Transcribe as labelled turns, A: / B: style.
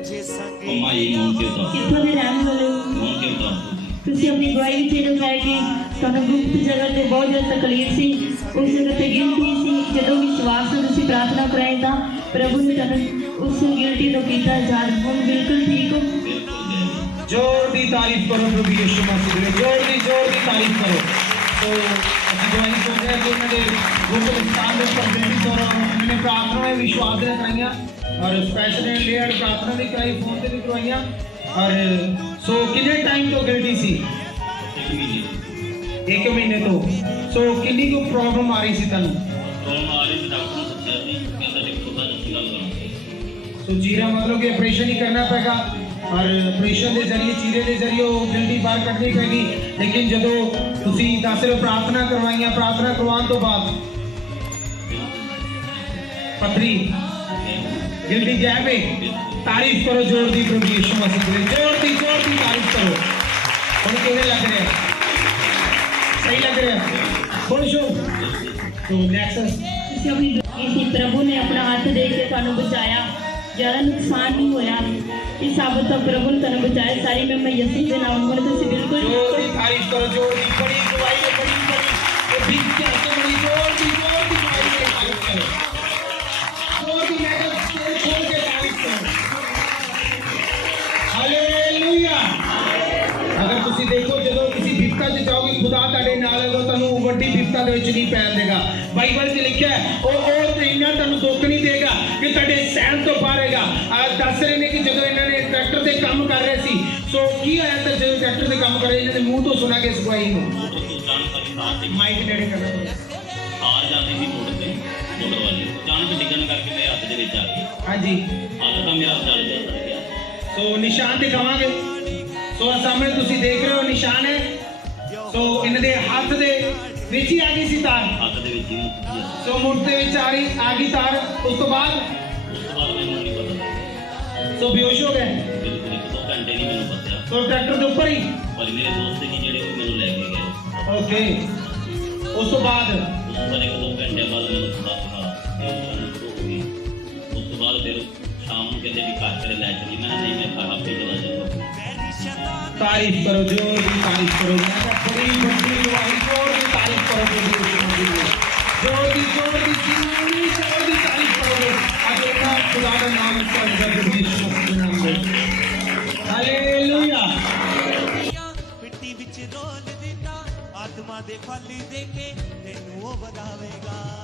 A: ਉਹ ਮਾਈ ਮੋਂ ਕੇ ਦਾ
B: ਕਿੱਥੋਂ ਦੇ ਰਹਿਣ ਵਾਲੇ
A: ਮੋਂ ਕੇ ਦਾ
B: ਤੁਸੀਂ ਆਪਣੀ ਗਵਾਹੀ ਵਿੱਚ ਇਹ ਦਿਖਾਇਆ ਕਿ ਤੁਹਾਨੂੰ ਗੁਪਤ ਜਗਤ ਤੇ ਬਹੁਤ ਜ਼ਿਆਦਾ ਤਕਲੀਫ ਸੀ। ਉਸ ਜਗਤ ਤੇ ਗਿਲਟੀ ਸੀ। ਜਦੋਂ ਵਿਸ਼ਵਾਸ ਨਾਲ ਤੁਸੀਂ ਪ੍ਰਾਰਥਨਾ ਕਰਾਈ ਤਾਂ ਪ੍ਰਭੂ ਨੇ ਤੁਹਾਨੂੰ ਉਸ ਗਿਲਟੀ ਤੋਂ ਕੀਤਾ ਆਜ਼ਾਦ ਹੁਣ ਬਿਲਕੁਲ ਠੀਕ ਹੋ।
C: ਜੋਰ ਦੀ ਤਾਰੀਫ ਕਰੋ ਪ੍ਰਭੂ ਯਿਸੂ ਮਸੀਹ ਦੀ। ਜੋਰ ਦੀ ਜੋਰ ਦੀ ਤਾਰੀਫ ਕਰੋ। ਸੋ ਅਸੀਂ ਜੋ ਅਸੀਂ ਸੋਚਿਆ ਕਿ ਇਹਨਾਂ ਦੇ ਗੁਪਤ ਸਥਾਨ ਦੇ ਉੱਪਰ ਬੇਨਤੀ ਕਰੋ ਇਹਨਾਂ ਨੇ ਪ੍ਰਾਰਥਨਾ ਵਿੱਚ ਵਿਸ਼ਵਾਸ ਦੇ ਕਰਾਈਆਂ ਔਰ ਸਪੈਸ਼ਲ ਲੇਅਰ ਪ੍ਰਾਰਥਨਾ ਵੀ ਕਰਾਈ ਫੋਨ ਤੇ ਵੀ ਕਰਵਾਈਆਂ ਔਰ ਸੋ ਕਿੰਨੇ ਟਾਈਮ ਤੋਂ ਗਿਲਟੀ ਸੀ
A: ਇੱਕ ਮਹੀਨੇ
C: ਇੱਕ ਮਹੀਨੇ ਤੋਂ ਸੋ ਕਿੰਨੀ ਕੁ ਪ੍ਰੋਬਲਮ ਆ ਰਹੀ ਸੀ ਤੁਹਾਨੂੰ
A: ਪ੍ਰੋਬਲਮ ਆ ਰਹੀ ਸੀ ਡਾਕਟਰ ਨੇ ਦੱਸਿਆ ਸੀ ਕਿ ਸਾਡੇ ਕੋਲ ਤਾਂ ਅਸੀਂ ਗੱਲ ਕਰਾਂਗੇ
C: ਸੋ ਜੀਰਾ ਮਤਲਬ ਕਿ ਆਪਰੇਸ਼ਨ ਹੀ ਕਰਨਾ ਪੈਗਾ ਔਰ ਆਪਰੇਸ਼ਨ ਦੇ ਜ਼ਰੀਏ ਚੀਰੇ ਤੁਸੀਂ ਦੱਸ ਰਹੇ ਪ੍ਰਾਰਥਨਾ ਕਰਵਾਈਆਂ ਪ੍ਰਾਰਥਨਾ ਕਰਵਾਉਣ ਤੋਂ ਬਾਅਦ। ਪਤਰੀ ਜਲਦੀ ਜਾਵੇ ਤਾਰੀਫ ਕਰੋ ਜੋਰ ਦੀ ਪ੍ਰਭੂ ਯਿਸੂ ਮਸੀਹ ਦੀ। ਜੋਰ ਦੀ ਜੋਰ ਦੀ ਤਾਰੀਫ ਕਰੋ। ਹੁਣ ਕਿਵੇਂ ਲੱਗ ਰਿਹਾ? ਸਹੀ ਲੱਗ ਰਿਹਾ? ਖੁਸ਼ ਹੋ ਤੋ ਨੈਕਸਟ
B: ਤੁਸੀਂ ਆਪਣੀ ਸੀ ਪ੍ਰਭੂ ਨੇ ਆਪਣਾ ਹੱਥ ਦੇ ਕੇ ਤੁਹਾਨੂੰ ਬਚਾਇਆ। ਜ਼ਿਆਦਾ ਨੁਕਸਾਨ ਨਹੀਂ ਹੋਇਆ ਇਸ ਸਭ ਤੋਂ ਪ੍ਰਭੂ ਨੇ ਤੁਹਾਨੂੰ ਬਚਾਇਆ ਸਾਰੀ ਮੈਂ ਮੈਂ ਯਸੀ ਦੇ ਨਾਮ ਨੂੰ ਤੁਸੀਂ ਬਿਲਕੁਲ
C: ਜੋਰ ਦੀ ਤਾਰੀਫ ਕਰੋ ਜੋਰ ਦੀ ਬੜੀ ਗਵਾਹੀ ਹੈ ਬੜੀ ਬੜੀ। ਇਹ ਵੀ ਕਿਹਾ ਤੋਂ ਬੜੀ ਜੋਰ ਦੀ ਜੋਰ ਦੀ ਗਵਾਹੀ ਹੈ ਤਾਰੀਫ ਕਰੋ। ਜੋਰ ਦੀ ਮੈਂ ਤਾਂ ਸਿਰ ਖੋਲ ਕੇ ਤਾਰੀਫ ਕਰੋ। ਹਾਲੇਲੂਇਆ ਅਗਰ ਤੁਸੀਂ ਦੇਖੋ ਜਦੋਂ ਤੁਸੀਂ ਬਿਪਤਾ ਚ ਜਾਓਗੇ ਖੁਦਾ ਤੁਹਾਡੇ ਨਾਲ ਹੈ ਉਹ ਤੁਹਾਨੂੰ ਵੱਡੀ ਬਿਪਤਾ ਦੇ ਵਿੱਚ ਨਹੀਂ ਪੈਣ ਦੇਗਾ। ਬਾਈਬਲ 'ਚ ਲਿਖਿਆ ਹੈ ਉਹ ਉਹ ਇੰਨਾ ਤੁਹਾਨੂੰ ਦੁੱਖ ਨਹੀਂ ਦੇਗਾ ਕਿ ਤੁਹਾਡੇ ਸਹਿਣ ਤੋਂ ਪਾਰੇਗਾ ਆ ਦੱਸ ਰਹੇ ਨੇ ਕਿ ਜਦੋਂ ਇਹਨਾਂ ਨੇ ਟਰੈਕਟਰ ਤੇ ਕੰਮ ਕਰ ਰਹੇ ਸੀ ਸੋ ਕੀ ਹੋਇਆ ਤਾਂ ਜਦੋਂ ਟਰੈਕਟਰ ਤੇ ਕੰਮ ਕਰ ਰਹੇ ਇਹਨਾਂ ਦੇ ਮੂੰਹ ਤੋਂ ਸੁਣਾ ਕੇ ਸਗਵਾਈ ਨੂੰ? ਮਾਈਕ ਨੇੜੇ ਕਰਨਾ।
A: ਹਾਰ ਜਾਂਦੀ ਸੀ ਮੋਟਰ ਤੇ ਮੋਟਰ ਵਾਲੀ। ਅਚਾਨਕ ਡਿੱਗਣ ਕਰਕੇ ਮੇਰੇ ਹੱਥ ਦੇ ਵਿੱਚ ਆ ਗਈ
C: ਹਾਂਜੀ।
A: ਹੱਥ ਤਾਂ ਮੇਰਾ ਜਲ ਗਿਆ
C: ਸੋ ਨਿਸ਼ਾਨ ਦਿਖਾਵਾਂਗੇ। ਸੋ ਸਾਹਮਣੇ ਤੁਸੀਂ ਦੇਖ ਰਹੇ ਹੋ ਨਿਸ਼ਾਨ ਹੈ। ਸੋ ਇਹਨਾਂ ਦੇ ਹੱਥ ਦੇ ਹੀ ਆ ਗਈ ਸੀ ਤਾਰ।
A: ਹੱਥ ਦੇ ਵਿੱਚ ਹੀ।
C: ਸੋ ਮੁੱਢ ਦੇ ਵਿੱਚ ਆ ਰਹੀ ਆ ਗਈ ਤਾਰ। ਉਸ ਤੋਂ ਬਾਅਦ?
A: ਉਸ ਤੋਂ ਬਾਅਦ ਮੈਨੂੰ ਨਹੀਂ ਪਤਾ।
C: ਸੋ ਬੇਹੋਸ਼ ਹੋ ਗਏ?
A: ਬਿਲਕੁਲ ਇੱਕ ਦੋ ਘੰਟੇ ਨਹੀਂ ਮੈਨੂੰ ਪਤਾ।
C: ਸੋ ਟਰੈਕਟਰ ਦੇ ਉੱਪਰ ਹੀ?
A: ਪਰ ਮੇਰੇ ਦੋਸਤ ਸੀ ਜਿਹੜੇ ਉਹ ਮੈਨੂੰ ਲੈ ਕੇ ਗਏ।
C: ਓਕੇ। ਉਸ ਤੋਂ ਬਾਅਦ?
A: ਉਸ ਤੋਂ ਬਾਅਦ ਇੱਕ ਦੋ ਘੰਟੇ ਬਾਅਦ ਮੈਨੂੰ ਹੋ ਗਈ ਉਸ ਤੋਂ ਬਾਅਦ ਫਿਰ ਸ਼ਾਮ ਨੂੰ ਕਹਿੰਦੇ ਵੀ ਘਰ ਘਰੇ ਲੈ ਚਲੀ। ਮੈਂ ਨਹੀਂ ਮੈਂ ਘਰ ਆਪੇ ਚਲਾ ਜਾਊਂਗਾ।
C: ਤਾਰੀਫ ਕਰੋ ਦੀ ਤਾਰੀਫ ਕਰੋ। ਮੈਂ ਕਿਹਾ ਬੜੀ ਵੱਡੀ ਗਵਾਹੀ ਕਰੋ
D: ਮਿੱਟੀ ਵਿੱਚ ਰੋਲ ਦਿੰਦਾ ਆਤਮਾ ਦੇ ਫਲ ਦੇ ਕੇ ਤੈਨੂੰ ਉਹ ਵਧਾਵੇਗਾ